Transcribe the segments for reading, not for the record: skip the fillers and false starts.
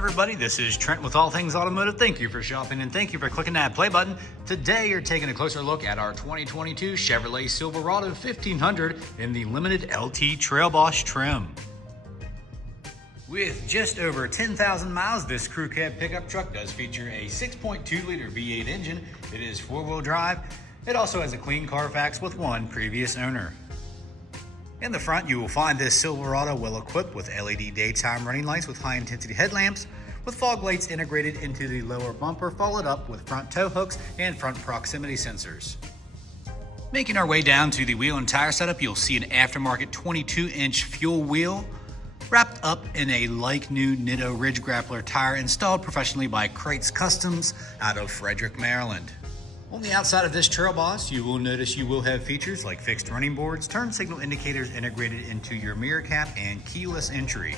everybody, this is Trent with All Things Automotive. Thank you for shopping and thank you for clicking that play button. Today you're taking a closer look at our 2022 Chevrolet Silverado 1500 in the limited LT Trail Boss trim. With just over 10,000 miles, this crew cab pickup truck does feature a 6.2 liter V8 engine. It is 4-wheel drive. It also has a clean Carfax with one previous owner. In the front, you will find this Silverado well equipped with LED daytime running lights with high intensity headlamps, with fog lights integrated into the lower bumper, followed up with front tow hooks and front proximity sensors. Making our way down to the wheel and tire setup, you'll see an aftermarket 22-inch fuel wheel wrapped up in a like-new Nitto Ridge Grappler tire installed professionally by Krietz Customs out of Frederick, Maryland. On the outside of this Trail Boss, you will notice you will have features like fixed running boards, turn signal indicators integrated into your mirror cap, and keyless entry.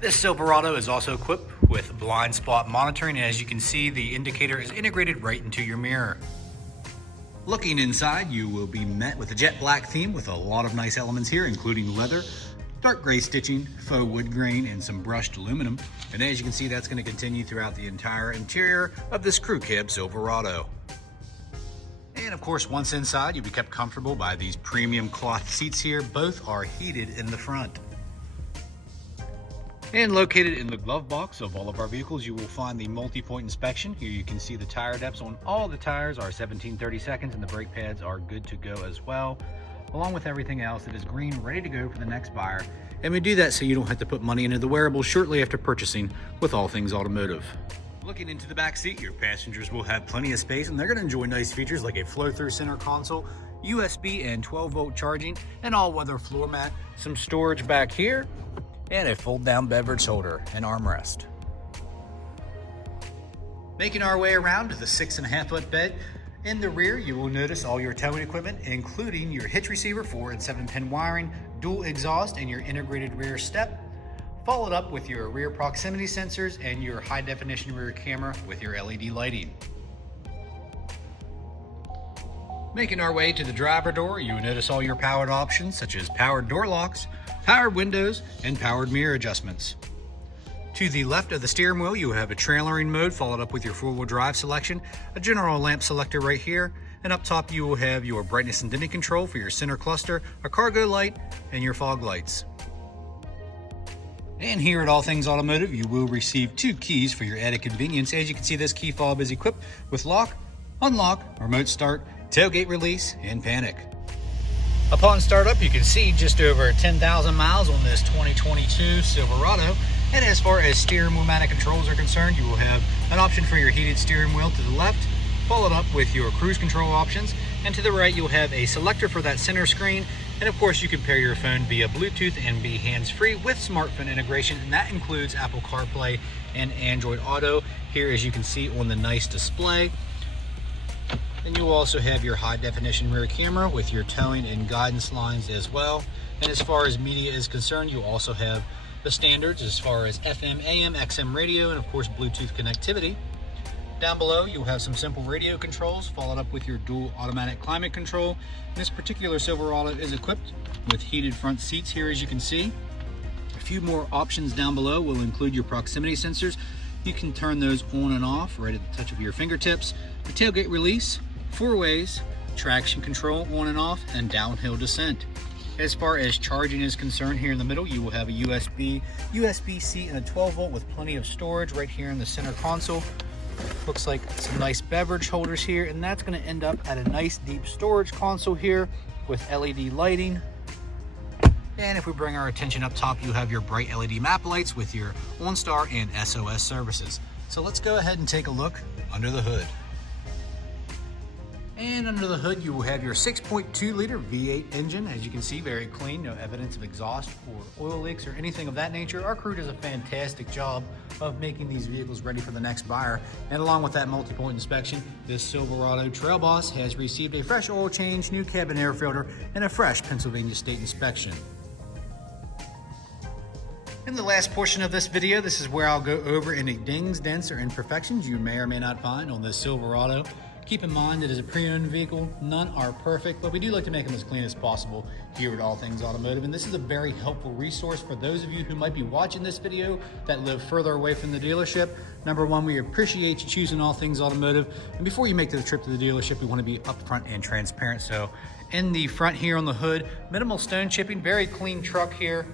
This Silverado is also equipped with blind spot monitoring, and as you can see, the indicator is integrated right into your mirror. Looking inside, you will be met with a jet black theme with a lot of nice elements here, including leather, dark gray stitching, faux wood grain, and some brushed aluminum. And as you can see, that's going to continue throughout the entire interior of this crew cab Silverado. And of course, once inside, you'll be kept comfortable by these premium cloth seats here. Both are heated in the front. And located in the glove box of all of our vehicles, you will find the multi-point inspection. Here you can see the tire depths on all the tires are 17/32, and the brake pads are good to go as well. Along with everything else, it is green, ready to go for the next buyer. And we do that so you don't have to put money into the wearable shortly after purchasing with All Things Automotive. Looking into the back seat, your passengers will have plenty of space, and they're going to enjoy nice features like a flow-through center console, USB and 12-volt charging, an all-weather floor mat, some storage back here, and a fold-down beverage holder and armrest. Making our way around to the 6.5-foot bed. In the rear, you will notice all your towing equipment, including your hitch receiver, 4 and 7-pin wiring, dual exhaust, and your integrated rear step, followed up with your rear proximity sensors and your high-definition rear camera with your LED lighting. Making our way to the driver door, you will notice all your powered options such as powered door locks, powered windows, and powered mirror adjustments. To the left of the steering wheel, you have a trailering mode followed up with your 4-wheel drive selection, a general lamp selector right here, and up top you will have your brightness and dimming control for your center cluster, a cargo light, and your fog lights. And here at All Things Automotive, you will receive 2 keys for your added convenience. As you can see, this key fob is equipped with lock, unlock, remote start, tailgate release, and panic. Upon startup, you can see just over 10,000 miles on this 2022 Silverado. And as far as steering wheel-mounted controls are concerned, you will have an option for your heated steering wheel to the left, followed up with your cruise control options, and to the right you'll have a selector for that center screen. And of course, you can pair your phone via Bluetooth and be hands-free with smartphone integration, and that includes Apple CarPlay and Android Auto here, as you can see on the nice display. And you will also have your high-definition rear camera with your towing and guidance lines as well. And as far as media is concerned, you also have the standards as far as FM, AM, XM radio, and of course Bluetooth connectivity. Down below, you'll have some simple radio controls, followed up with your dual automatic climate control. This particular Silverado is equipped with heated front seats here, as you can see. A few more options down below will include your proximity sensors. You can turn those on and off right at the touch of your fingertips. The tailgate release, 4 ways, traction control on and off, and downhill descent. As far as charging is concerned, here in the middle, you will have a USB-C, and a 12-volt with plenty of storage right here in the center console. Looks like some nice beverage holders here, and that's going to end up at a nice deep storage console here with LED lighting. And if we bring our attention up top, you have your bright LED map lights with your OnStar and SOS services. So let's go ahead and take a look under the hood. And under the hood, you will have your 6.2 liter V8 engine. As you can see, very clean, no evidence of exhaust or oil leaks or anything of that nature. Our crew does a fantastic job of making these vehicles ready for the next buyer. And along with that multi-point inspection, this Silverado Trail Boss has received a fresh oil change, new cabin air filter, and a fresh Pennsylvania State inspection. In the last portion of this video, this is where I'll go over any dings, dents, or imperfections you may or may not find on this Silverado. Keep in mind that as a pre-owned vehicle, none are perfect, but we do like to make them as clean as possible here at All Things Automotive. And this is a very helpful resource for those of you who might be watching this video that live further away from the dealership. Number one, we appreciate you choosing All Things Automotive. And before you make the trip to the dealership, we want to be upfront and transparent. So in the front here on the hood, minimal stone chipping, very clean truck here.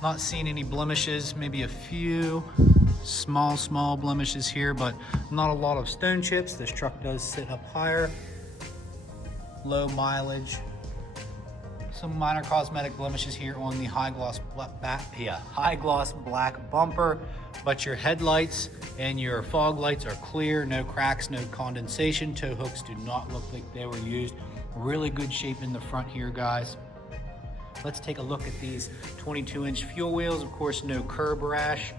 Not seeing any blemishes, maybe a few small blemishes here, but not a lot of stone chips. This truck does sit up higher, low mileage, some minor cosmetic blemishes here on the high gloss black bumper, but your headlights and your fog lights are clear, no cracks, no condensation. Tow hooks do not look like they were used. Really good shape in the front here, guys. Let's take a look at these 22-inch fuel wheels. Of course, no curb rash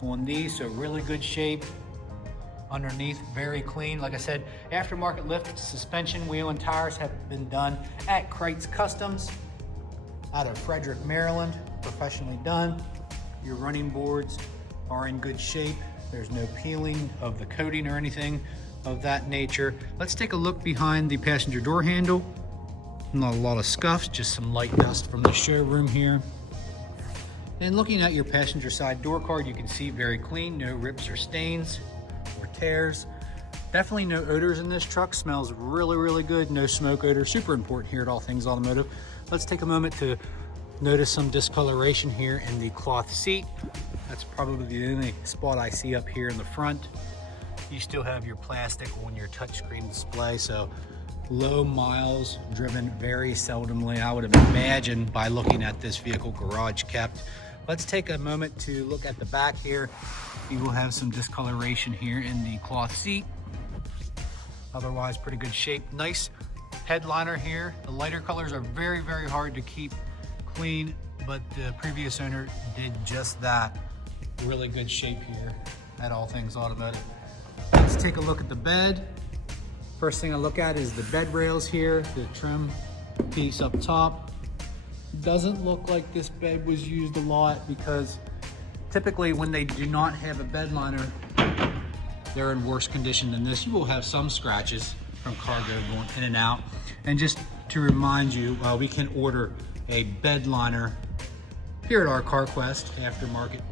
on these, so really good shape. Underneath, very clean. Like I said, aftermarket lift, suspension, wheel, and tires have been done at Krietz Customs out of Frederick, Maryland. Professionally done. Your running boards are in good shape. There's no peeling of the coating or anything of that nature. Let's take a look behind the passenger door handle. Not a lot of scuffs, just some light dust from the showroom here. And looking at your passenger side door card, you can see very clean, no rips or stains or tears. Definitely no odors in this truck. Smells really good. No smoke odor, super important here at All Things Automotive. Let's take a moment to notice some discoloration here in the cloth seat. That's probably the only spot I see up here in the front. You still have your plastic on your touchscreen display, so low miles driven very seldomly, I would imagine, by looking at this vehicle garage kept. Let's take a moment to look at the back here. You will have some discoloration here in the cloth seat. Otherwise, pretty good shape. Nice headliner here. The lighter colors are very hard to keep clean, but the previous owner did just that. Really good shape here at All Things Automotive. Let's take a look at the bed. First thing I look at is the bed rails here, the trim piece up top. Doesn't look like this bed was used a lot, because typically when they do not have a bed liner, they're in worse condition than this. You will have some scratches from cargo going in and out. And just to remind you, we can order a bed liner here at our CarQuest Aftermarket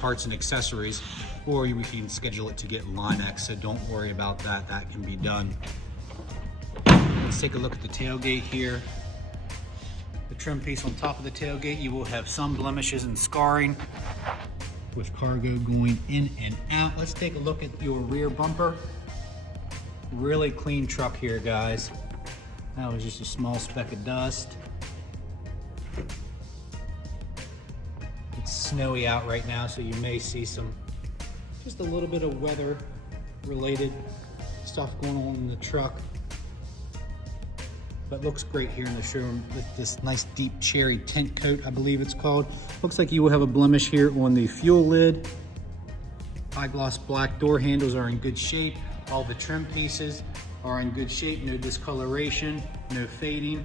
Parts and Accessories, or we can schedule it to get Line-X, so don't worry about that. That can be done. Let's take a look at the tailgate here. The trim piece on top of the tailgate, you will have some blemishes and scarring with cargo going in and out. Let's take a look at your rear bumper. Really clean truck here, guys. That was just a small speck of dust. It's snowy out right now, so you may see just a little bit of weather related stuff going on in the truck, but looks great here in the showroom with this nice deep cherry tint coat, I believe it's called. Looks like you will have a blemish here on the fuel lid. High gloss black door handles are in good shape. All the trim pieces are in good shape, no discoloration, no fading,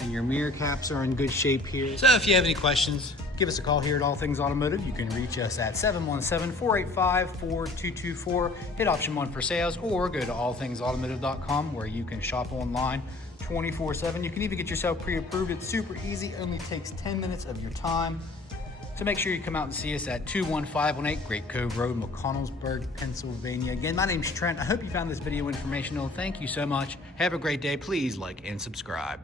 and your mirror caps are in good shape here. So if you have any questions, give us a call here at All Things Automotive. You can reach us at 717-485-4224. Hit option 1 for sales, or go to allthingsautomotive.com, where you can shop online 24/7. You can even get yourself pre-approved. It's super easy, only takes 10 minutes of your time. So make sure you come out and see us at 21518 Great Cove Road, McConnellsburg, Pennsylvania. Again, my name's Trent. I hope you found this video informational. Thank you so much. Have a great day. Please like and subscribe.